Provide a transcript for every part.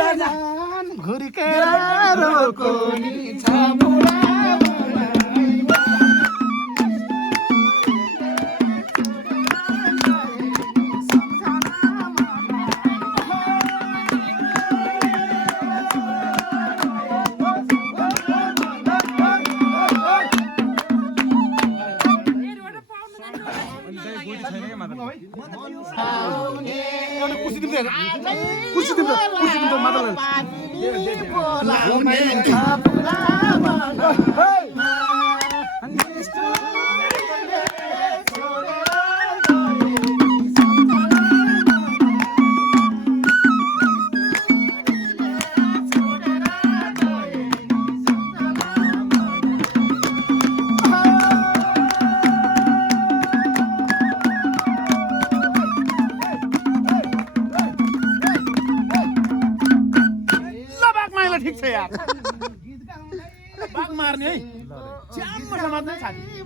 घुर्केर रोको नि छामुला बाग मार्ने है च्याम्म समात्ने छाती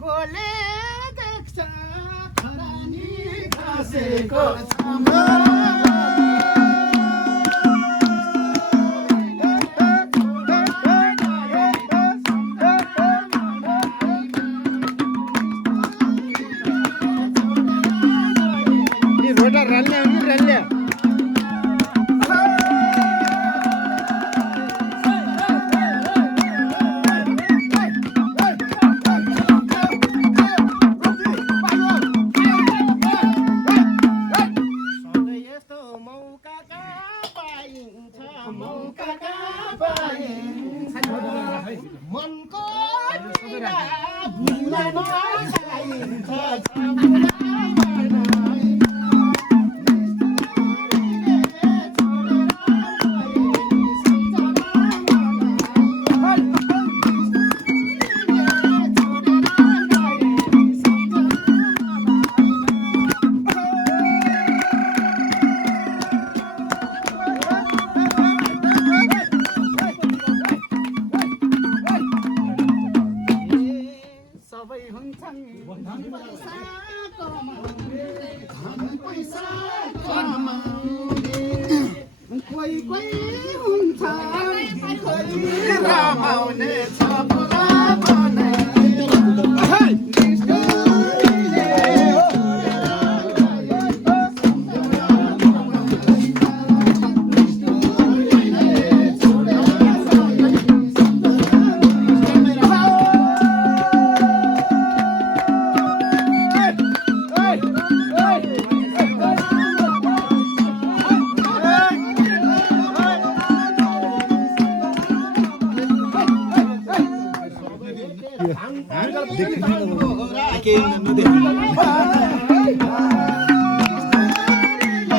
कोले देख्छ खरानी खसेको ये रोटा रल्ल्या नि रल्ल्या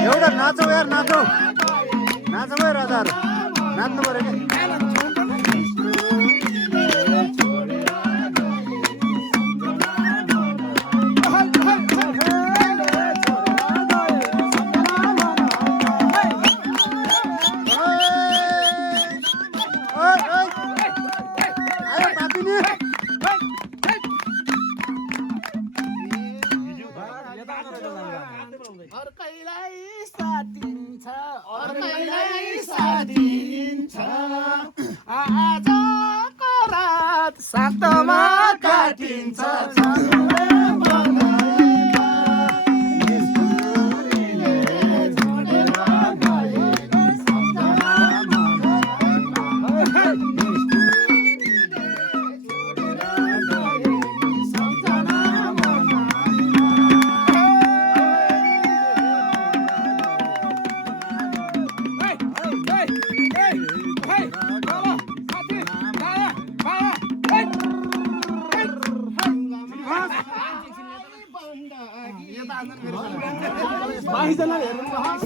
एउटा नाचौ यार नाचौ नाचौ है राजाहरु नाच्नु पर्यो के आजको रात सातमा काटिन्छ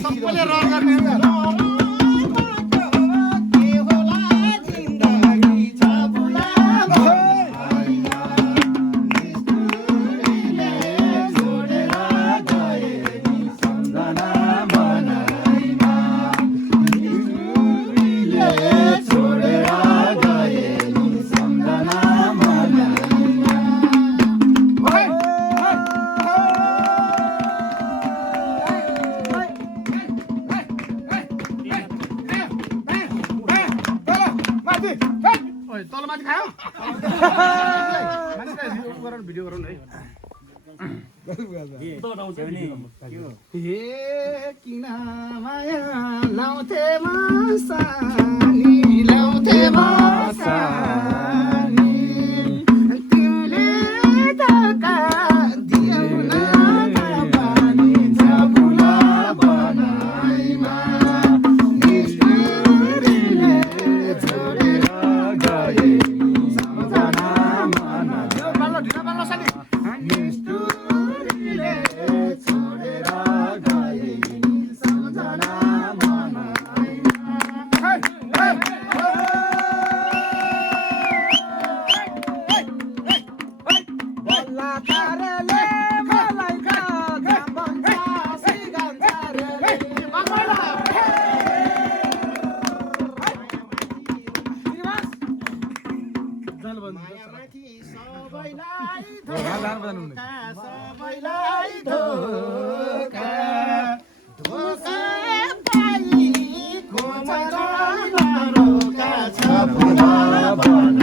सबैले रङ गर्ने भिडियो गरौँ है हे किन माया लाउँथे मसानी लाउँथे मसानी तिमीले धोका दियौ न पानी झपुला बनाइमा निष्ठुरीले छोडेर गए सम्झना मन यो पालो ढिला पालो सानी निष्ठुरीले छोडेर गए सम्झना सबैलाई धोका धोका पाई खोजेर नरोका छ फुला